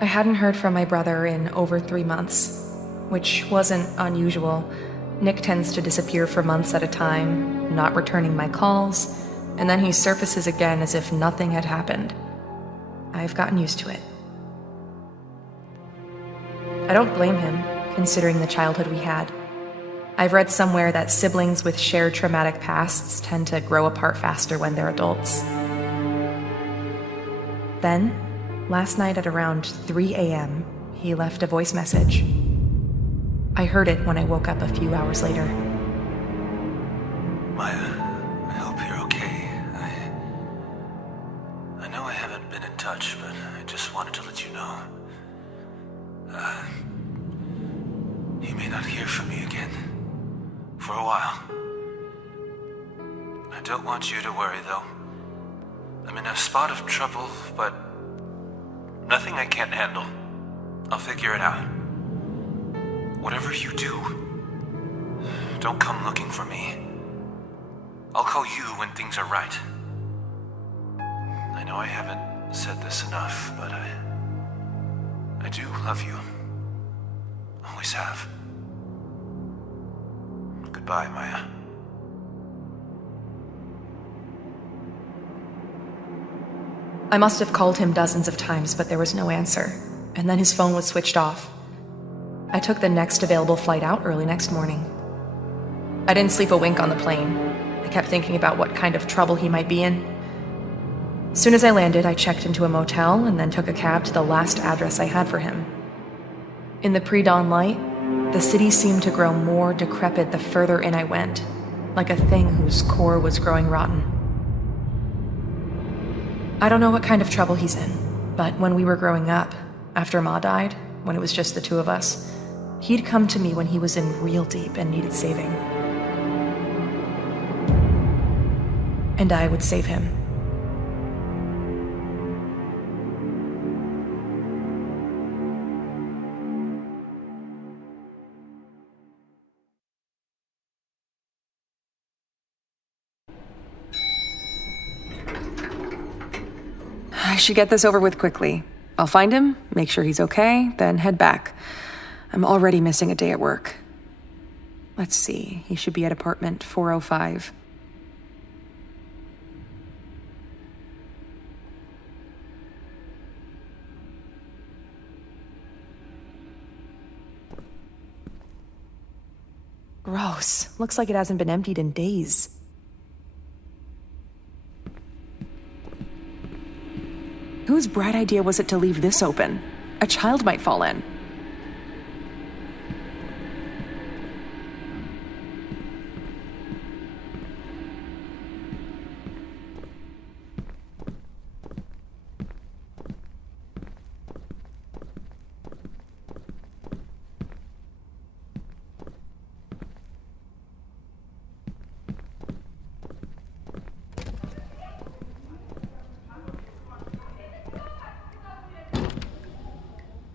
I hadn't heard from my brother in over 3 months, which wasn't unusual. Nick tends to disappear for months at a time, not returning my calls, and then he surfaces again as if nothing had happened. I've gotten used to it. I don't blame him, considering the childhood we had. I've read somewhere that siblings with shared traumatic pasts tend to grow apart faster when they're adults. Then, last night at around 3 a.m., he left a voice message. I heard it when I woke up a few hours later. Maya, I hope you're okay. I know I haven't been in touch, but I just wanted to let you know. You may not hear from me again. For a while. I don't want you to worry, though. I'm in a spot of trouble, but nothing I can't handle. I'll figure it out. Whatever you do, don't come looking for me. I'll call you when things are right. I know I haven't said this enough, but I do love you. Always have. Goodbye, Maya. I must have called him dozens of times, but there was no answer, and then his phone was switched off. I took the next available flight out early next morning. I didn't sleep a wink on the plane. I kept thinking about what kind of trouble he might be in. As soon as I landed, I checked into a motel and then took a cab to the last address I had for him. In the pre-dawn light, the city seemed to grow more decrepit the further in I went, like a thing whose core was growing rotten. I don't know what kind of trouble he's in, but when we were growing up, after Ma died, when it was just the two of us, he'd come to me when he was in real deep and needed saving. And I would save him. I should get this over with quickly. I'll find him, make sure he's okay, then head back. I'm already missing a day at work. Let's see, he should be at apartment 405. Gross. Looks like it hasn't been emptied in days. Whose bright idea was it to leave this open? A child might fall in.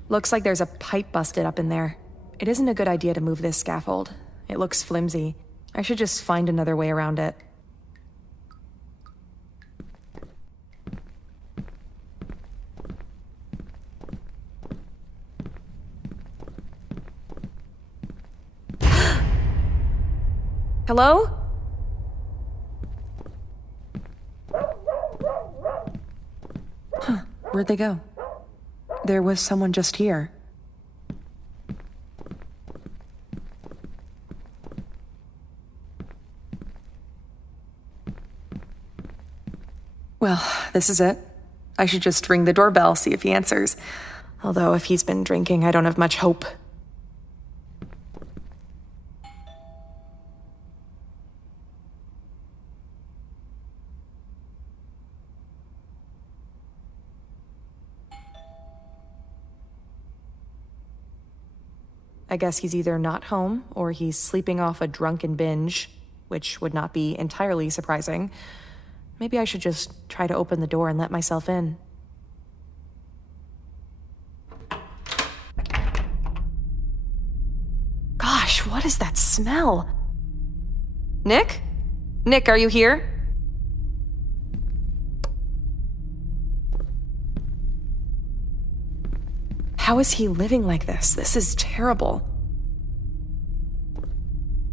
Looks like there's a pipe busted up in there. It isn't a good idea to move this scaffold. It looks flimsy. I should just find another way around it. Hello? Huh, where'd they go? There was someone just here. Well, this is it. I should just ring the doorbell, see if he answers. Although if he's been drinking, I don't have much hope. I guess he's either not home or he's sleeping off a drunken binge, which would not be entirely surprising. Maybe I should just try to open the door and let myself in. Gosh, what is that smell? Nick? Nick, are you here? How is he living like this? This is terrible.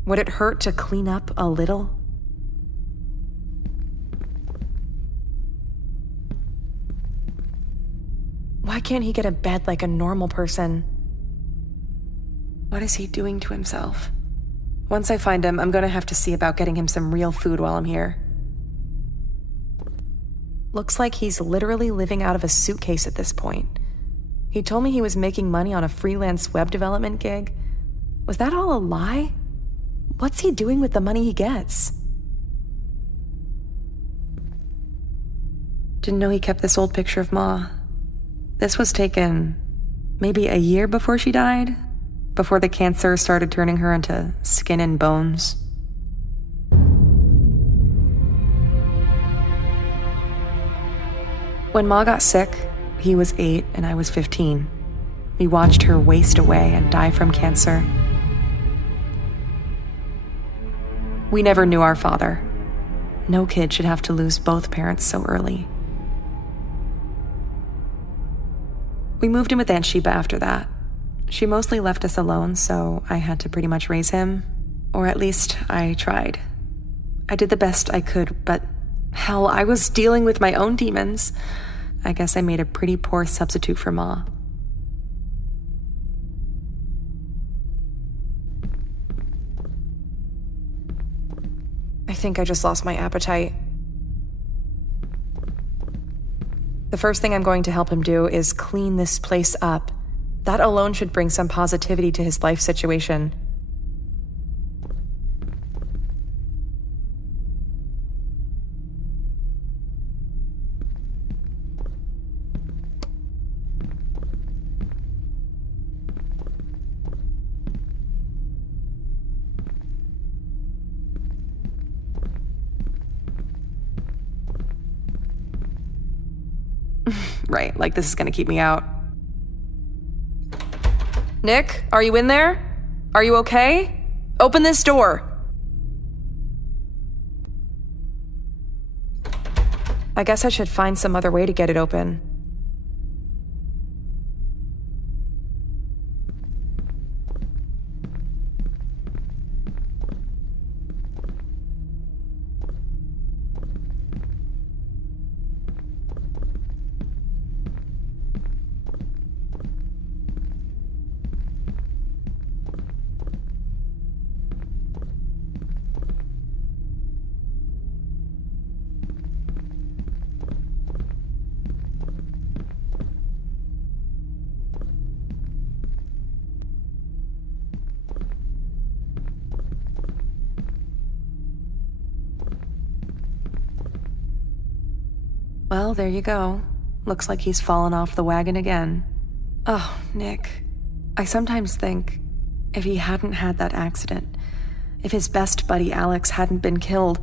Would it hurt to clean up a little? Why can't he get a bed like a normal person? What is he doing to himself? Once I find him, I'm gonna have to see about getting him some real food while I'm here. Looks like he's literally living out of a suitcase at this point. He told me he was making money on a freelance web development gig. Was that all a lie? What's he doing with the money he gets? Didn't know he kept this old picture of Ma. This was taken maybe a year before she died, before the cancer started turning her into skin and bones. When Ma got sick, he was 8 and I was 15. We watched her waste away and die from cancer. We never knew our father. No kid should have to lose both parents so early. We moved in with Aunt Sheba after that. She mostly left us alone, so I had to pretty much raise him. Or at least I tried. I did the best I could, but hell, I was dealing with my own demons. I guess I made a pretty poor substitute for Ma. I think I just lost my appetite. The first thing I'm going to help him do is clean this place up. That alone should bring some positivity to his life situation. Right, like this is gonna keep me out. Nick, are you in there? Are you okay? Open this door. I guess I should find some other way to get it open. Well, there you go. Looks like he's fallen off the wagon again. Oh, Nick. I sometimes think, if he hadn't had that accident, if his best buddy Alex hadn't been killed,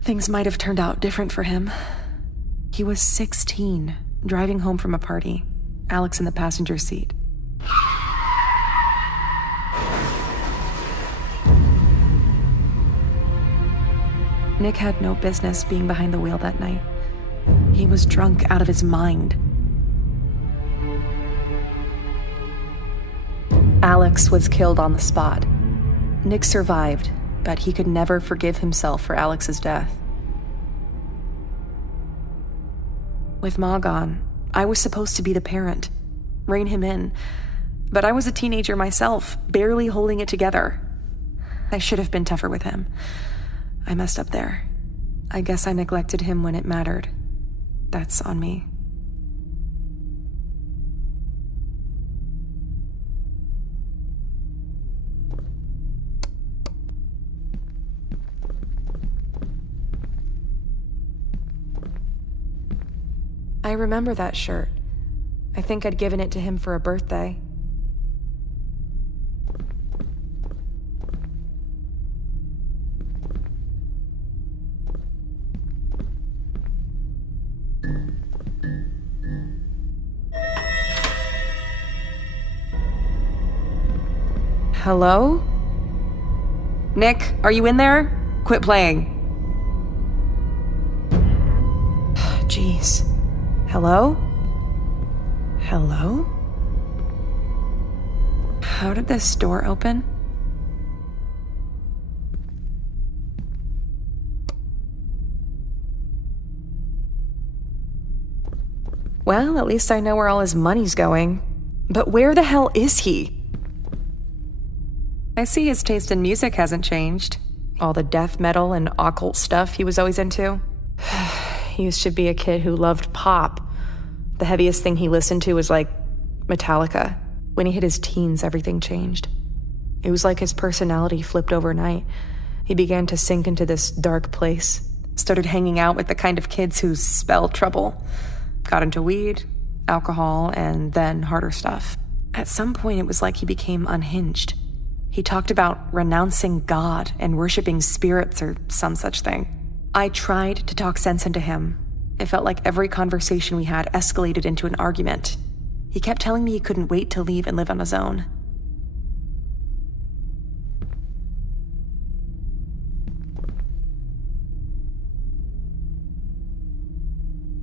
things might have turned out different for him. He was 16, driving home from a party, Alex in the passenger seat. Nick had no business being behind the wheel that night. He was drunk out of his mind. Alex was killed on the spot. Nick survived, but he could never forgive himself for Alex's death. With Ma gone, I was supposed to be the parent, rein him in, but I was a teenager myself, barely holding it together. I should have been tougher with him. I messed up there. I guess I neglected him when it mattered. That's on me. I remember that shirt. I think I'd given it to him for a birthday. Hello? Nick, are you in there? Quit playing. Jeez. Hello? Hello? How did this door open? Well, at least I know where all his money's going. But where the hell is he? I see his taste in music hasn't changed. All the death metal and occult stuff he was always into. He used to be a kid who loved pop. The heaviest thing he listened to was like Metallica. When he hit his teens, everything changed. It was like his personality flipped overnight. He began to sink into this dark place. Started hanging out with the kind of kids who spell trouble. Got into weed, alcohol, and then harder stuff. At some point, it was like he became unhinged. He talked about renouncing God and worshiping spirits or some such thing. I tried to talk sense into him. It felt like every conversation we had escalated into an argument. He kept telling me he couldn't wait to leave and live on his own.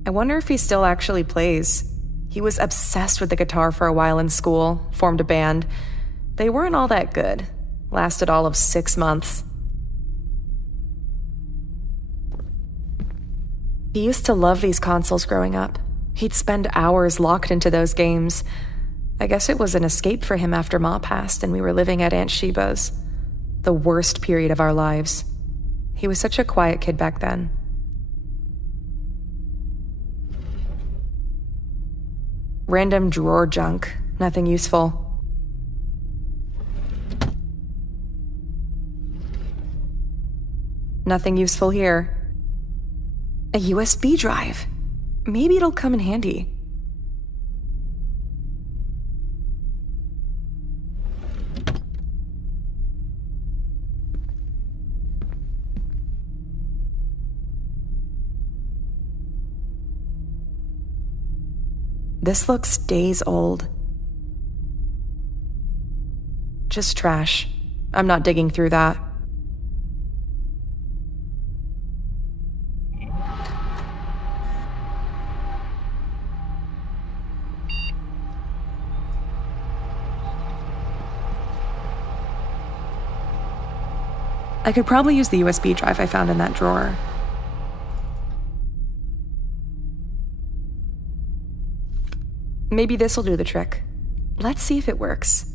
I wonder if he still actually plays. He was obsessed with the guitar for a while in school, formed a band. They weren't all that good. Lasted all of 6 months. He used to love these consoles growing up. He'd spend hours locked into those games. I guess it was an escape for him after Ma passed and we were living at Aunt Sheba's. The worst period of our lives. He was such a quiet kid back then. Random drawer junk, nothing useful. Nothing useful here. A USB drive. Maybe it'll come in handy. This looks days old. Just trash. I'm not digging through that. I could probably use the USB drive I found in that drawer. Maybe this'll do the trick. Let's see if it works.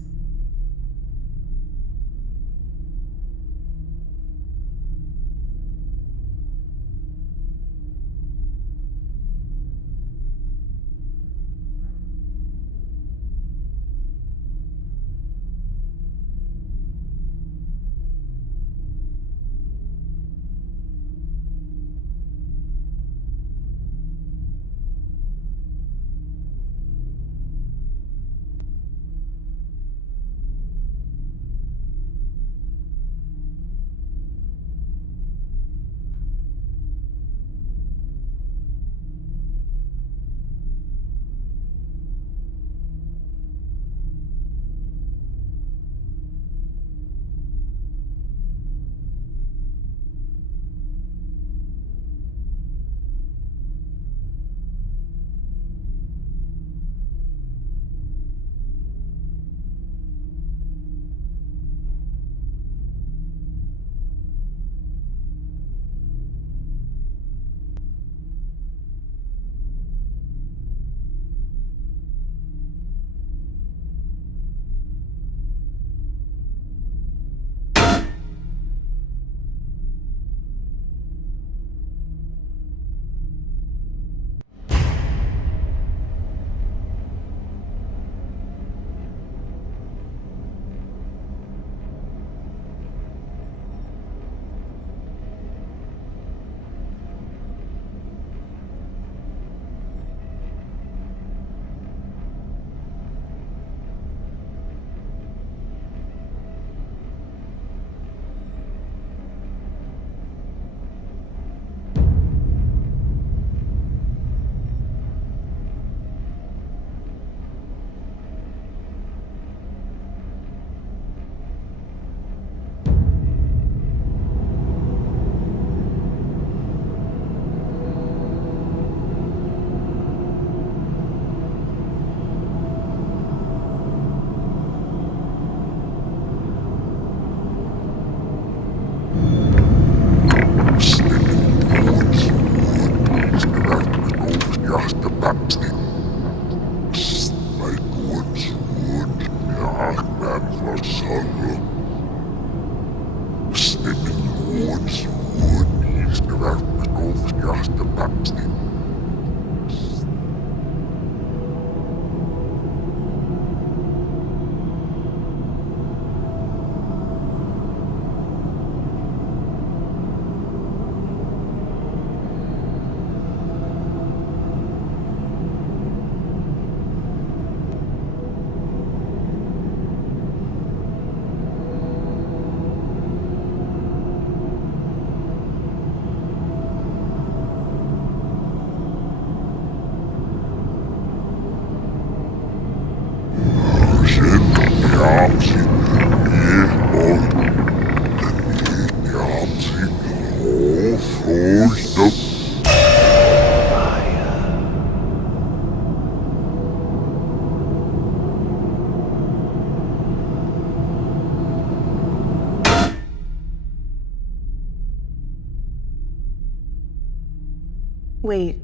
Wait,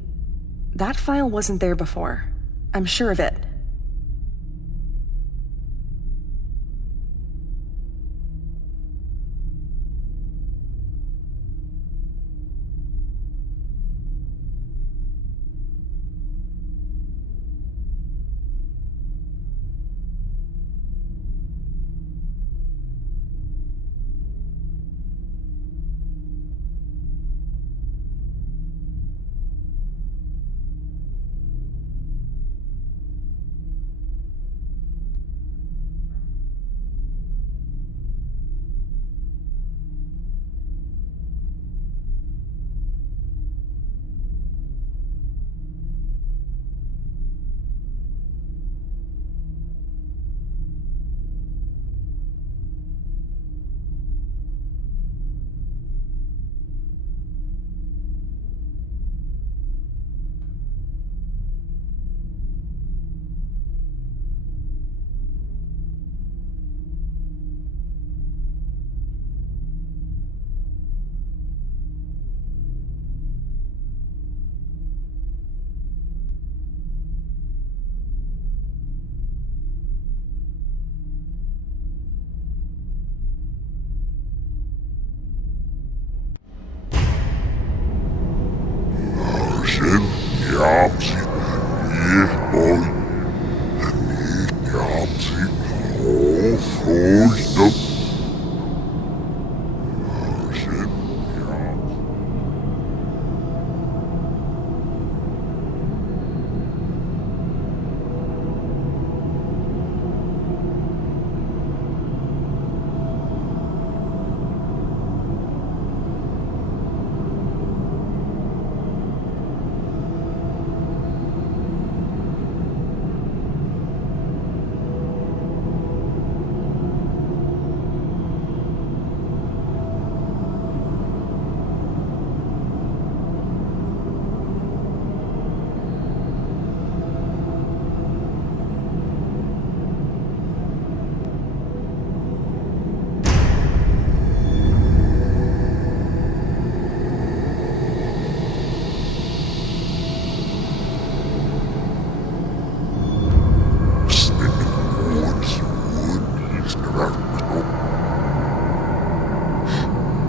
that file wasn't there before. I'm sure of it.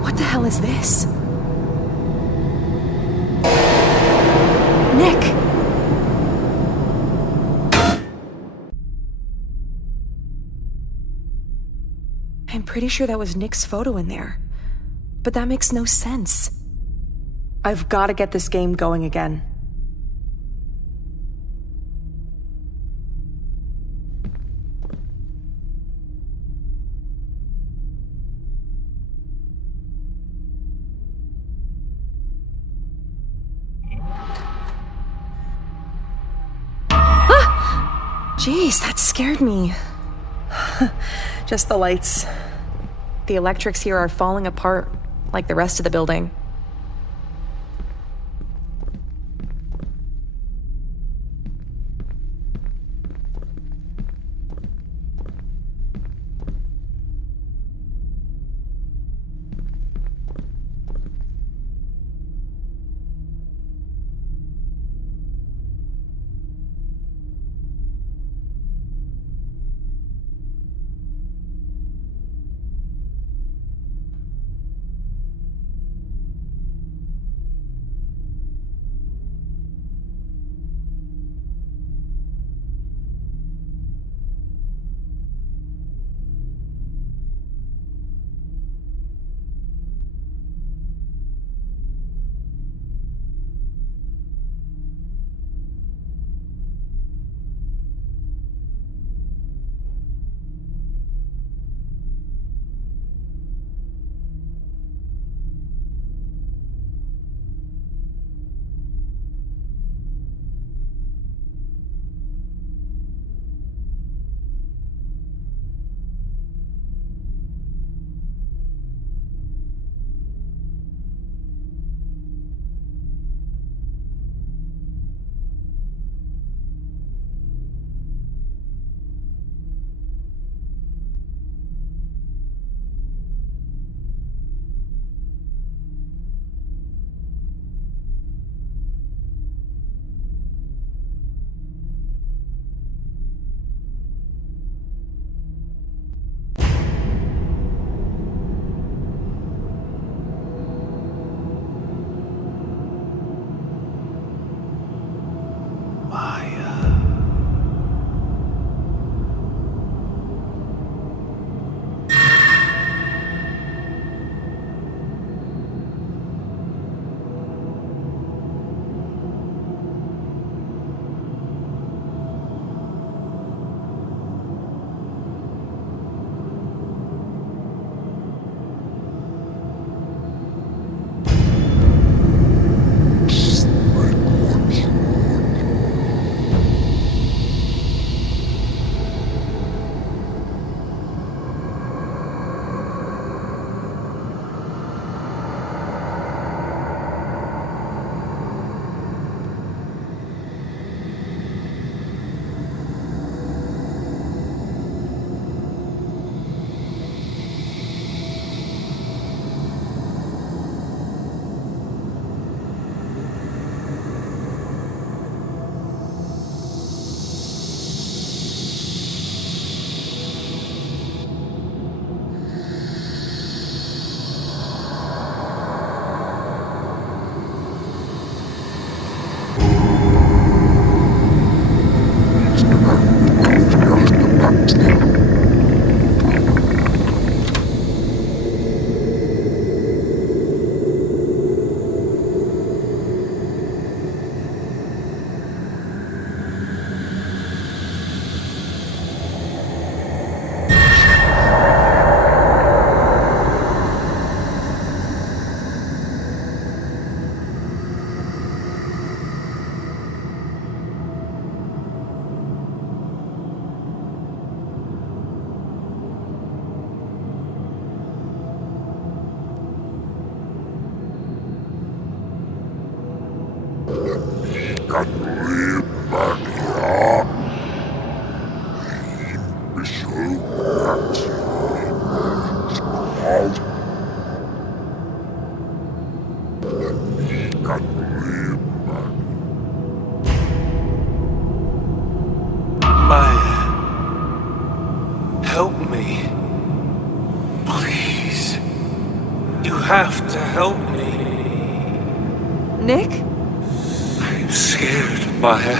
What the hell is this? Nick! I'm pretty sure that was Nick's photo in there. But that makes no sense. I've got to get this game going again. Jeez, that scared me. Just the lights. The electrics here are falling apart, like the rest of the building. Maya, help me. Please. You have to help me. Nick? I'm scared, Maya.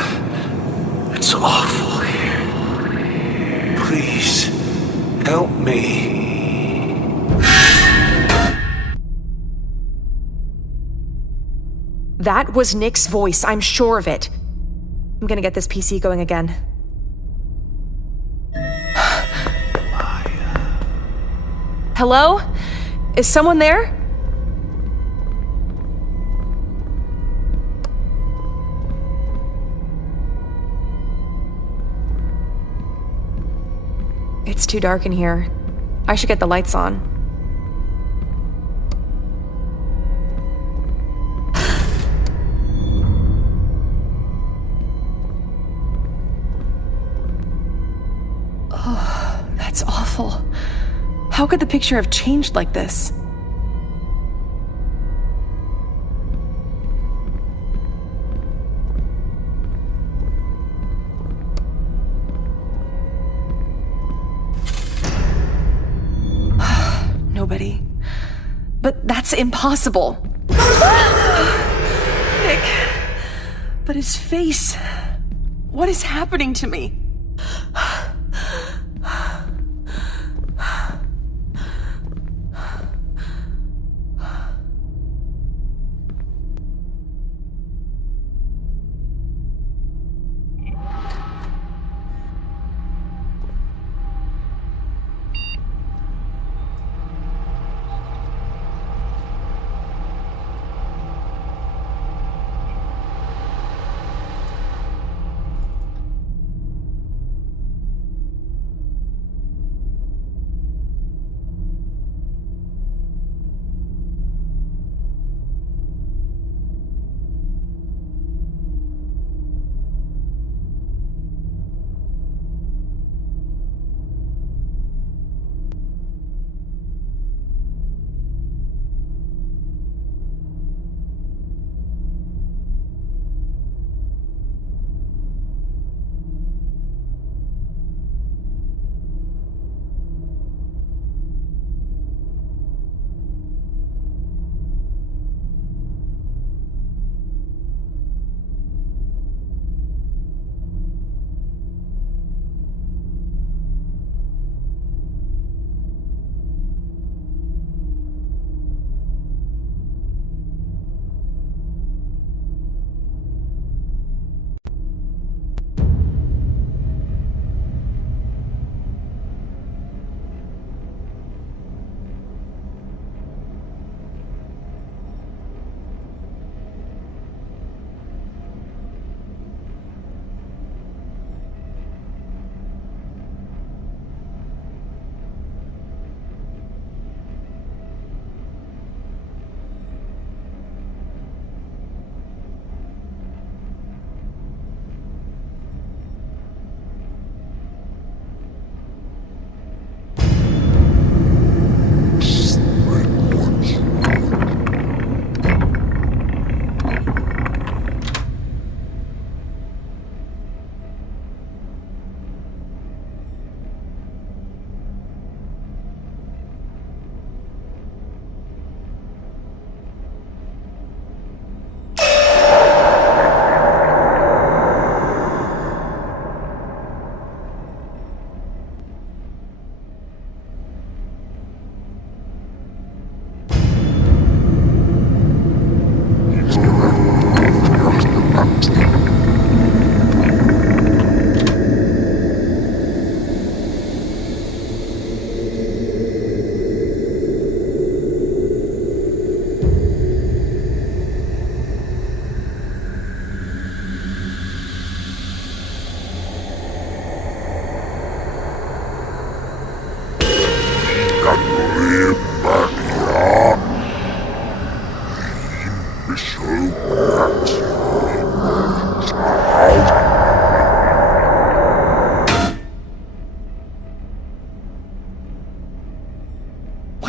It's awful here. Please, help me. That was Nick's voice, I'm sure of it. I'm gonna get this PC going again. Hello? Is someone there? It's too dark in here. I should get the lights on. Oh, that's awful. How could the picture have changed like this? Nobody. But that's impossible. Nick. But his face. What is happening to me?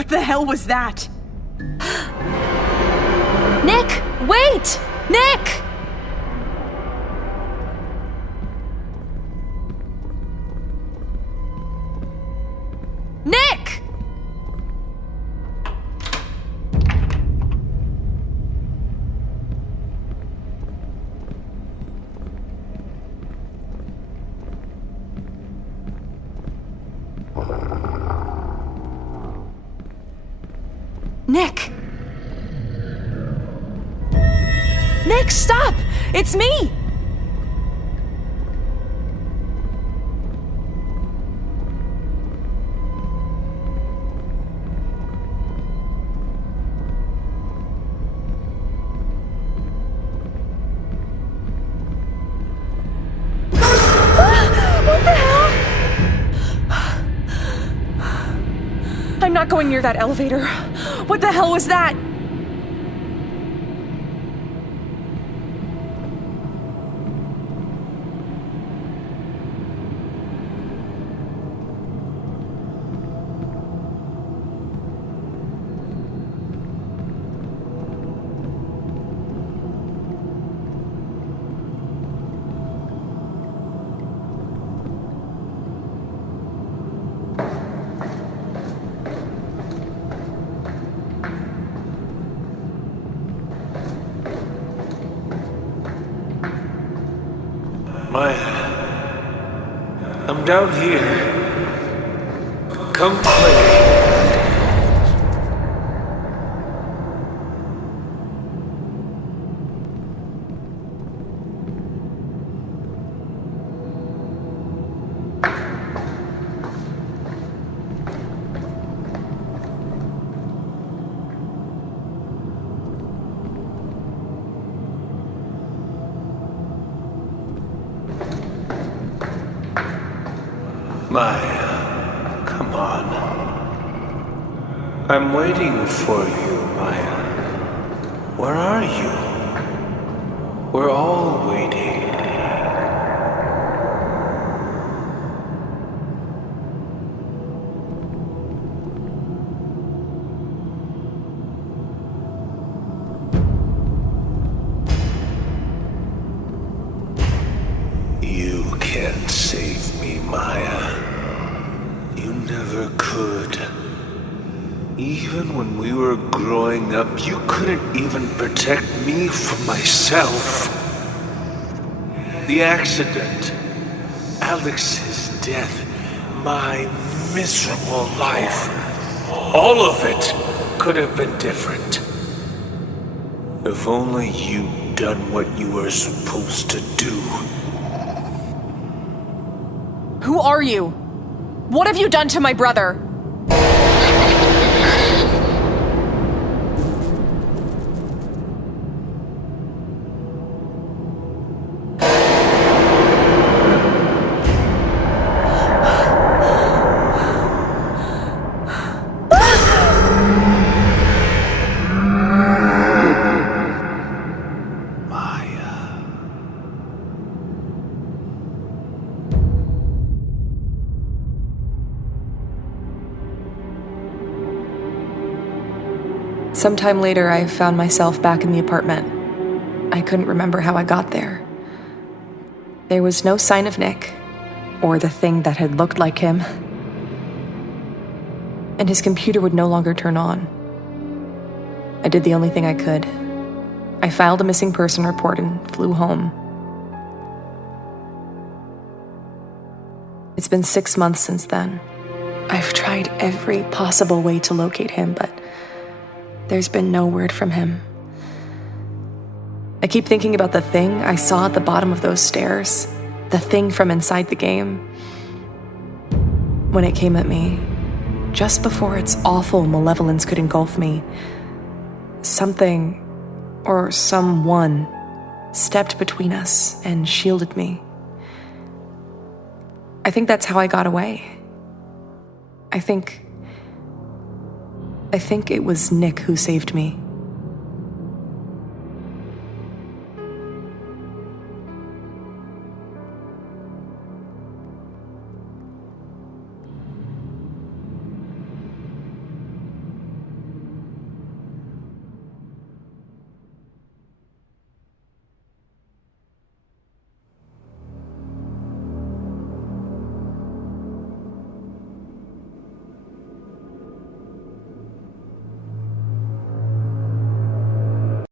What the hell was that? Nick, wait! Nick! Nick! Nick! Nick, stop! It's me! What the hell? I'm not going near that elevator. What the hell was that? I'm down here. Come play. Maya, come on. I'm waiting for you, Maya. Where are you? We're all waiting. You can't save me, Maya. You never could. Even when we were growing up, you couldn't even protect me from myself. The accident, Alex's death, my miserable life, all of it could have been different. If only you'd done what you were supposed to do. Who are you? What have you done to my brother? Sometime later, I found myself back in the apartment. I couldn't remember how I got there. There was no sign of Nick, or the thing that had looked like him. And his computer would no longer turn on. I did the only thing I could. I filed a missing person report and flew home. It's been 6 months since then. I've tried every possible way to locate him, but there's been no word from him. I keep thinking about the thing I saw at the bottom of those stairs, the thing from inside the game. When it came at me, just before its awful malevolence could engulf me, something or someone stepped between us and shielded me. I think that's how I got away. I think it was Nick who saved me.